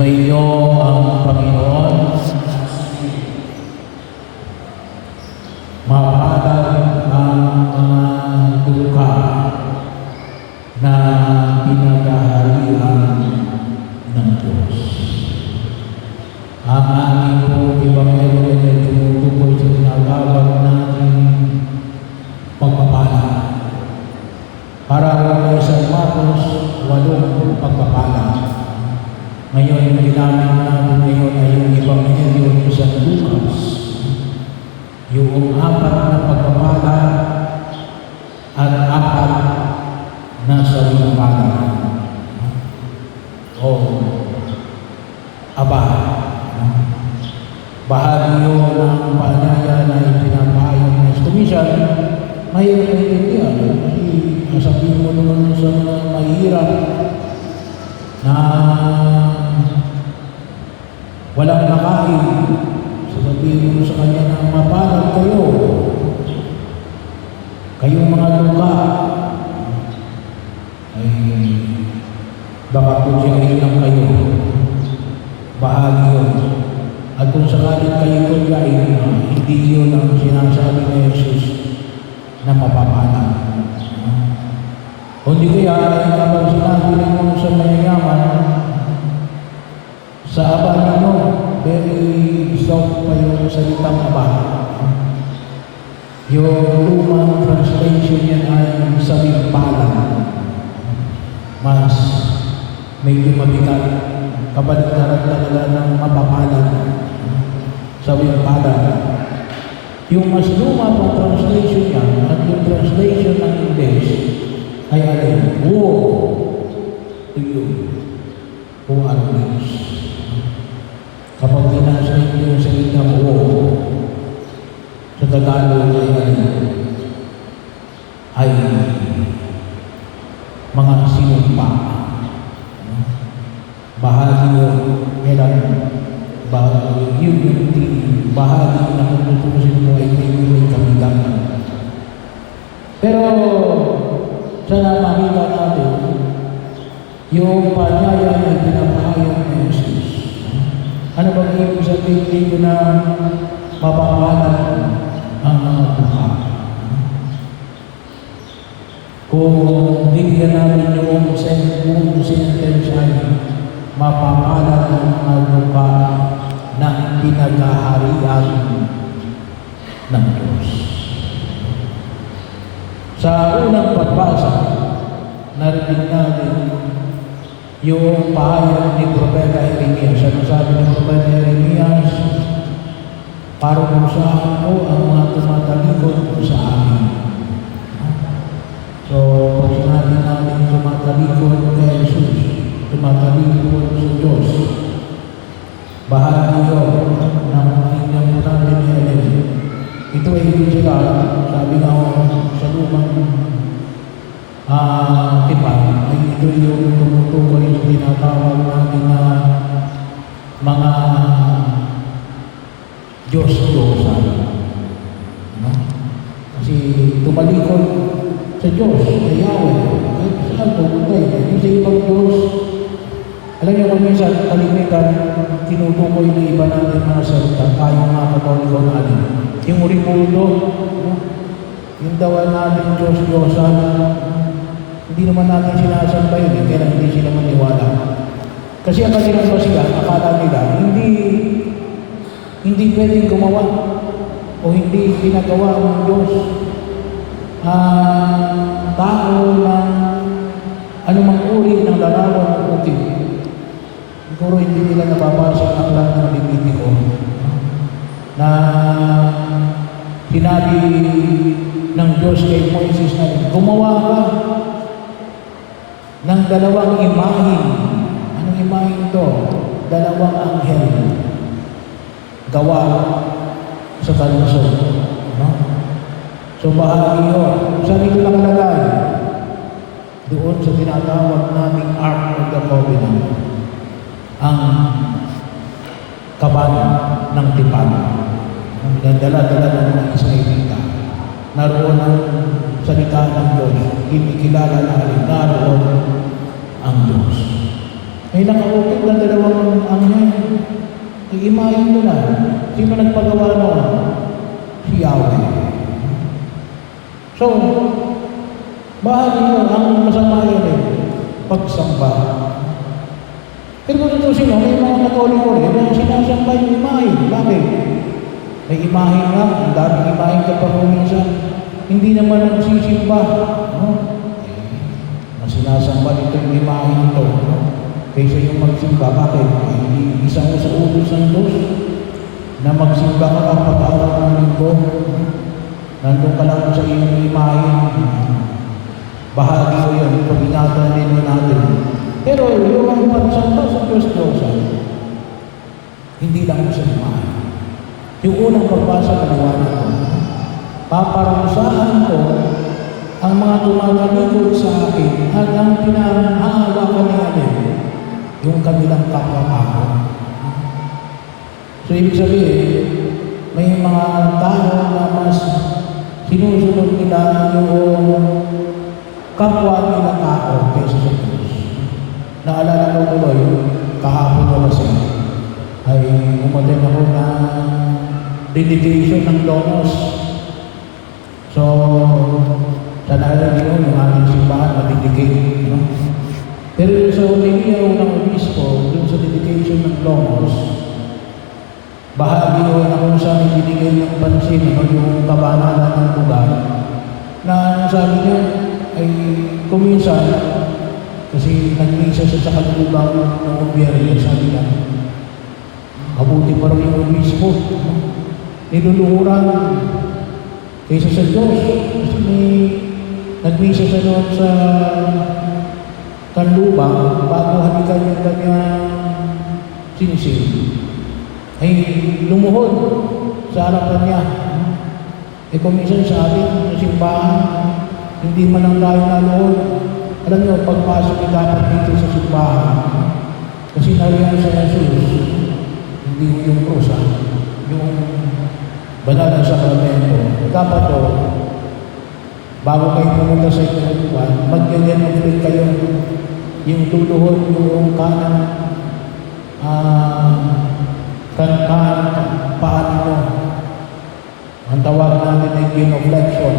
Sumainyo ang Panginoon. Mapalad ang mga duka na pinagaharian ng Diyos. Ang aming po Ebanghelyo ay tumutukoy sa tinatawag natin pagpapala. Para kay San Marcos, 8 pagpapala. Ngayon, yung ginamit natin ngayon ay yung Ebanghelyo ni San Lucas. Yung 4 na pagpapala at 4 na sarimpala. O, aba, bahagi yun ng paanyaya na ipinapayo ng Estumisyan, mahirap na intindihan. Kasi nasabihin mo naman sa mga mahirap na walang nakain. Sasabihin mo sa kanya na mapalad kayo. Kayong mga luka ay baka kutsyahin lang kayo. Bahagi yun. At kung sakaling kayo kutsyahin, hindi yun ang sinasabi ni Jesus na mapapalad. Kundi kaya ay kapag sinabi ninyo sa mayayaman, sa aba ninyo, very soft pa yung salitang aba. Yung lumang translation yan ay sarimpala. Mas medyo mabigat. Kabaligtaran talaga ng mapapalad. Sarimpala. Yung mas luma pang translation yan at yung translation ng English ay alin, woe to you who are rich. Kapag tinasay niyo yung salitang woe, sa Tagalog ay alin, ay mga sinumpa. Bahagi yun, kailan yun yung bahagi na kung tutusin mo ay may kamigang. Pero sana makita natin yung paanyaya na pinapahayag ng Jesus. Ano bang ibig sabihin dito na mapapalad ang mga duka? Kung bigyan natin yung sentence ay mapapalad ang mga duka na pinagaharian ng Diyos. Sa unang pagbasa, narinig natin yung pahayag ni Propeta Jeremias. Ano sabi ng Propeta Jeremias? Parurusahan ko ang mga tumatalikod sa amin. So, pag sinabi natin tumatalikod kay Jesus, tumatalikod sa Diyos, bahagi yun ng kanyang natin ni Ellen. Ito ay hindi sila, sabi nga sa lumang tipan, ay ito yung tumutukoy sa tinatawag natin na mga Diyos-Diyosan. No? Kasi tumalikod sa Diyos, sa Yahweh, kahit saan pumunta hindi sa ibang Diyos. Alam niyo kung minsan, kalimitan, tinutukoy na iba natin mga salita, tayong mga Katoliko natin. Yung Urimundo, yung dawan natin Diyos-Diyosan, hindi naman natin sinasambay yun, kaya hindi sila maniwala. Kasi ang kanilang basihan, akala nila, hindi pwedeng gumawa o hindi ginagawa ng Diyos tao ng anumang uri ng larawan o uti. Siguro hindi nila nababasa ang aklat ng Levitico na sinabi ng Diyos kay Moises na gumawa ka ng 2 imahin. Anong imahin ito? 2 anghel. Gawa sa kalusog. No? So bahagi yun. Saan ito nakalagay? Doon sa tinatawag naming Ark of the Covenant. Ang kaban ng tipan. Ang dala-dala ng mga Israelita. Naroon ang salita ng Diyos. Kinikilala na naroon ang Diyos. May nakaukit na 2 ang imahin mo na. Sino nagpagawa noon? Si Yahweh. So, bahagi yun, ang masama yun pagsamba. Pero kung tutusin mo, may mga Katoliko rin na sinasamba yung imahin. Bakit? May imahin nga, ang daming imahin ka pa minsan. Hindi naman nagsisimba. No? Mas sinasamba nito yung imahin ito. No? Kaysa yung magsimba. Bakit? Hindi isa mo sa utos ng Diyos na magsimba ka ang pag-araw ng linggo. Nandun ka lang sa iyong imahin. Bahagi ko yun, pag-ingatan din natin. Pero yung pagsamba sa Diyos-Diyosan, hindi lang sa imahin. Yung unang pagbasa ng liwanag ko, paparusahan ko ang mga tumatalikod sa akin at ang pinangahawakan natin yung kanilang kapwa-tao. So, ibig sabihin, may mga tao na mas sinusunod nila yung kapwa nila tao kaysa sa Diyos. Naalala ko tuloy, kahapon na kasi, ay umaten ako na dedication ng Logos. So, sa naalala yun, yung ating simbahan na dedicate. No? Pero sa uligiyaw ng obispo, dun sa dedication ng Logos, bahagi ko na kung saan ibinigay ng pansin yung kabanalan ng lugar, na sabi niya ay kuminsan, kasi nag-misa siya sa kalubang ng gobyerno, sabi niya, mabuti pa rin yung obispo. Niluluhuran kaysa sa Diyos. Kasi may nag-misa siya noon sa kanlubang bago halikan yung kanyang sinisig. Ay lumuhod sa harapan niya. Kung minsan sa atin, sa simbahan, hindi man lang tayo naluhod. Alam niyo, pagpasok ay dapat dito sa simbahan. Kasi nariyan sa Jesus, hindi yung krus, yung banal na sakramento. Dapat to, bago kayo pumunta sa inyong mag-demonstrate kayo yung tuluhod, yung kanan, paano mo. Ang tawag natin ay genuflection.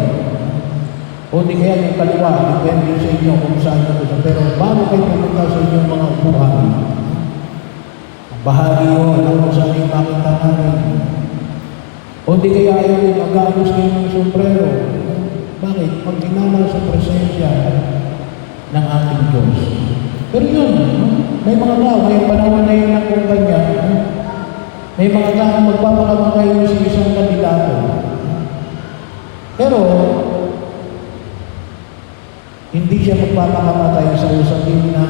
O di kaya yung kaliwa, depende sa inyo kung saan na gusto. Pero bago kayo pumunta sa inyong mga upuan, bahagi yun ang kung saan yung makita namin. O di kaya yung mag-agos kayo ng sombrero. Bakit? Pag-inama sa presensya ng ating Diyos. Pero yun, may mga tao, may panahon na yun ng kumpanya, may mga tao magpapakamatay sa isang kandidato. Pero, hindi siya magpapakamatay sa usapin na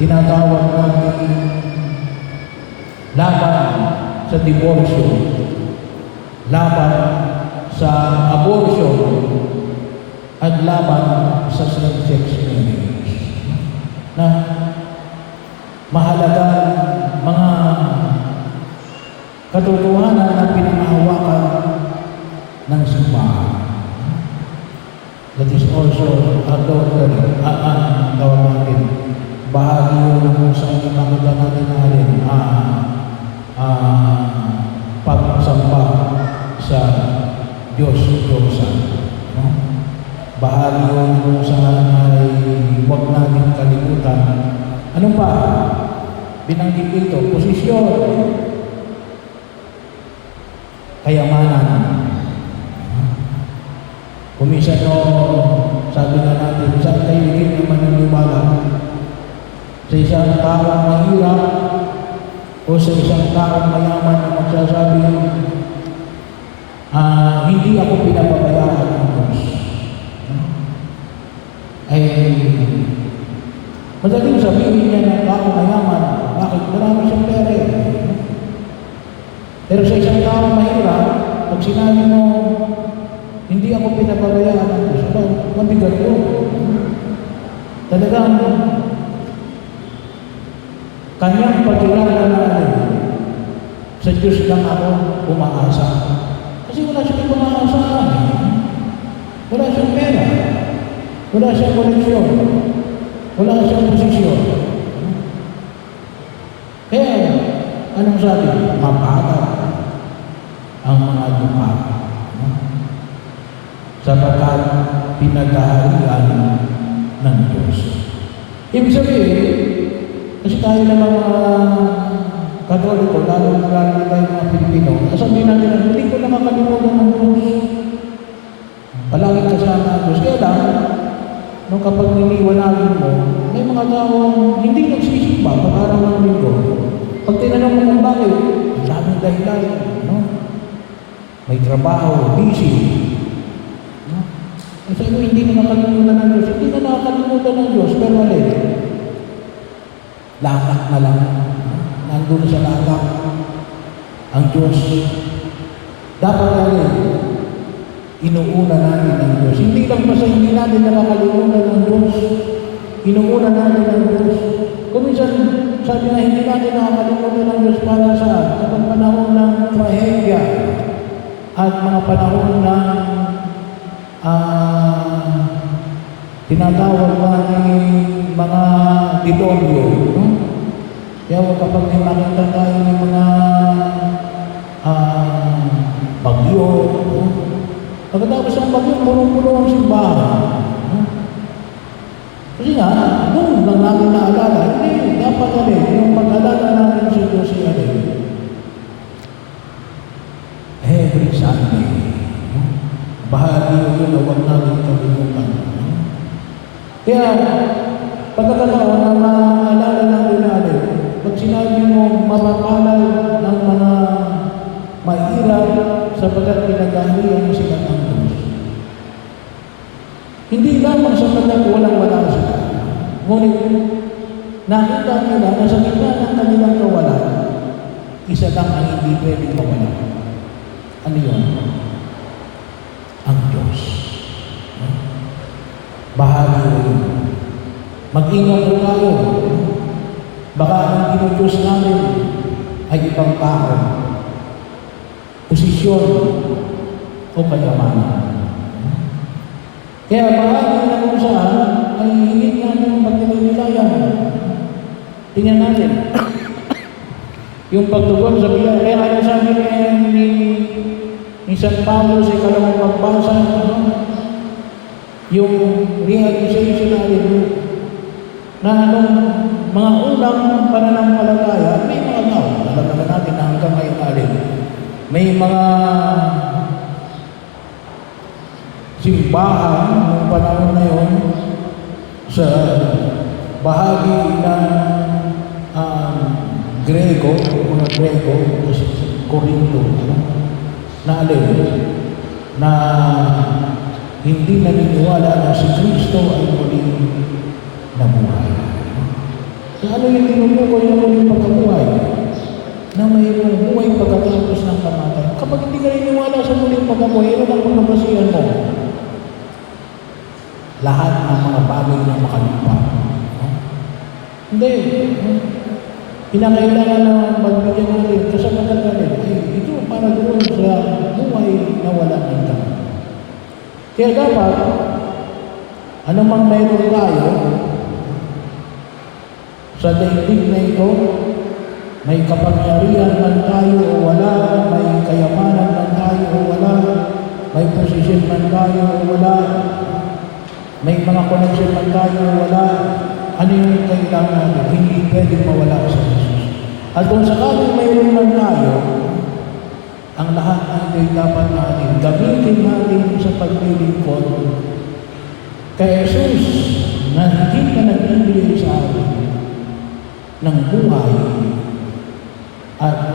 tinatawag natin laban sa diborsyo, laban sa abortion, at laban sa same-sex marriage. Na mahalaga mga katotohanan na pinangahawakan ng simbahan. That is also adultery. Tawag natin. Bahagi yun na kung saan nakita natin na alin pagsamba sa Diyos-Diyosan. No? Bahagi yun kung saan ay huwag natin kalimutan. Ano pa? Binanggit dito, posisyon, kayamanan. Kumisan no, sabi nga natin, saan tayo higit naman naniniwala? Sa isang taong mahirap o sa isang taong mayaman na magsasabi, hindi ako pinapabayaan ng Diyos. Ay, madaling sabihin niya ng taong mayaman, bakit marami siyang pera? Pero sa isang taong mahirap, pag sinabi mo, hindi ako pinapabayaan ng Diyos, mabigat yun. Talagang kanyang pagkilala na sa Diyos lang ako umaasa. Kasi wala siyang umaasahan. Wala siyang pera. Wala siyang koneksyon. Wala siyang posisyon. Anong sabi? Mapalad ang mga lupa. No? Sapagkat pinag-aharian ng Diyos. Ibig sabihin, kasi tayo naman mga Katoliko, lalo na tayo mga Pilipino, sabihin natin na hindi ko nakakalimutan ng Diyos. Palaging kasama ang Diyos. Kaya lang, nung kapag niniwalagin mo, may mga taong hindi nagsisimba pag araw ng linggo. Pag tinanong mo kung bakit, ang daming dahilan, no? May trabaho, busy. No? Kasi hindi na nakalimutan ng Diyos. Hindi na nakakalimutan ng Diyos, pero alin? Latak na lang. Nandun sa latak ang Diyos. Dapat alin? Inuuna natin ang Diyos. Hindi lang basta hindi natin nakakalimutan ng Diyos. Inuuna natin ang Diyos. Kung minsan, sabi na hindi natin nakakalimutan ng Diyos para saan? Kapag panahon ng trahedya at mga panahon ng tinatawag natin mga dilobyo. No? Kaya kapag may makita tayo ng mga bagyo, no? Pagkatapos ng bagyo, puno-puno ang simbahan. No? Kasi nga, doon lang natin naalala. Hindi, dapat alin, yung pag-alala natin sa Diyos ay alin. Every Sunday. No? Bahagi yun na huwag natin kalimutan. No? Kaya, pagkakataon na maalala natin na alin, pag sinabi mo mapapalal ng mga mahirap sapagkat pinag-aharian sila ng Diyos. Hindi lamang sapagkat walang-wala sila. Ngunit nakita nila na sa gitna ng kanilang kawalan, isa lang ang hindi pwedeng mawala. Ano yun? Ang Diyos. Bahagi yun. Mag-ingat po tayo. Baka ang Diyos namin ay ibang tao, posisyon o kayamanan. Kaya bahagi na kung saan ay higit natin pagtinilayan. Tingnan natin. Yung pagtugon sa biya. Kaya ano sabi ni San Pablo sa ikalawang pagbasa, yung realization natin na anong mga unang pananampalataya, may mga tao. Alam naman natin na hanggang ngayon natin. May mga simbahan noong panahon na yun sa bahagi ng Grego, mga Grego, Corinto, na alin, na hindi naniniwala na si Kristo ay muling nabuhay. Kaya ano yung tinutukoy ng muling pagkabuhay? Na mayroong buhay pagkatapos ng kamatayan. Kapag hindi ka naniniwala sa muling pagkabuhay, ano ang pagkabasihan mo? Lahat ng mga bagay na makalipa. Hindi. Pinakailangan na magbigyan natin, kasamagan natin, ito para doon sa buhay na wala hanggan. Kaya dapat, anumang mayroon tayo, sa daigdig na ito, may kapangyarihan man tayo o wala, may kayamanan man tayo o wala, may posisyon man tayo o wala, may mga koneksyon man tayo o wala, ano yung kailangan natin? Hindi pwedeng mawala sa Jesus. At kung sakaling mayroon man tayo, ang lahat ay dapat natin gamitin natin sa paglilingkod kay Jesus na higit na nagbibigay sa atin ng buhay at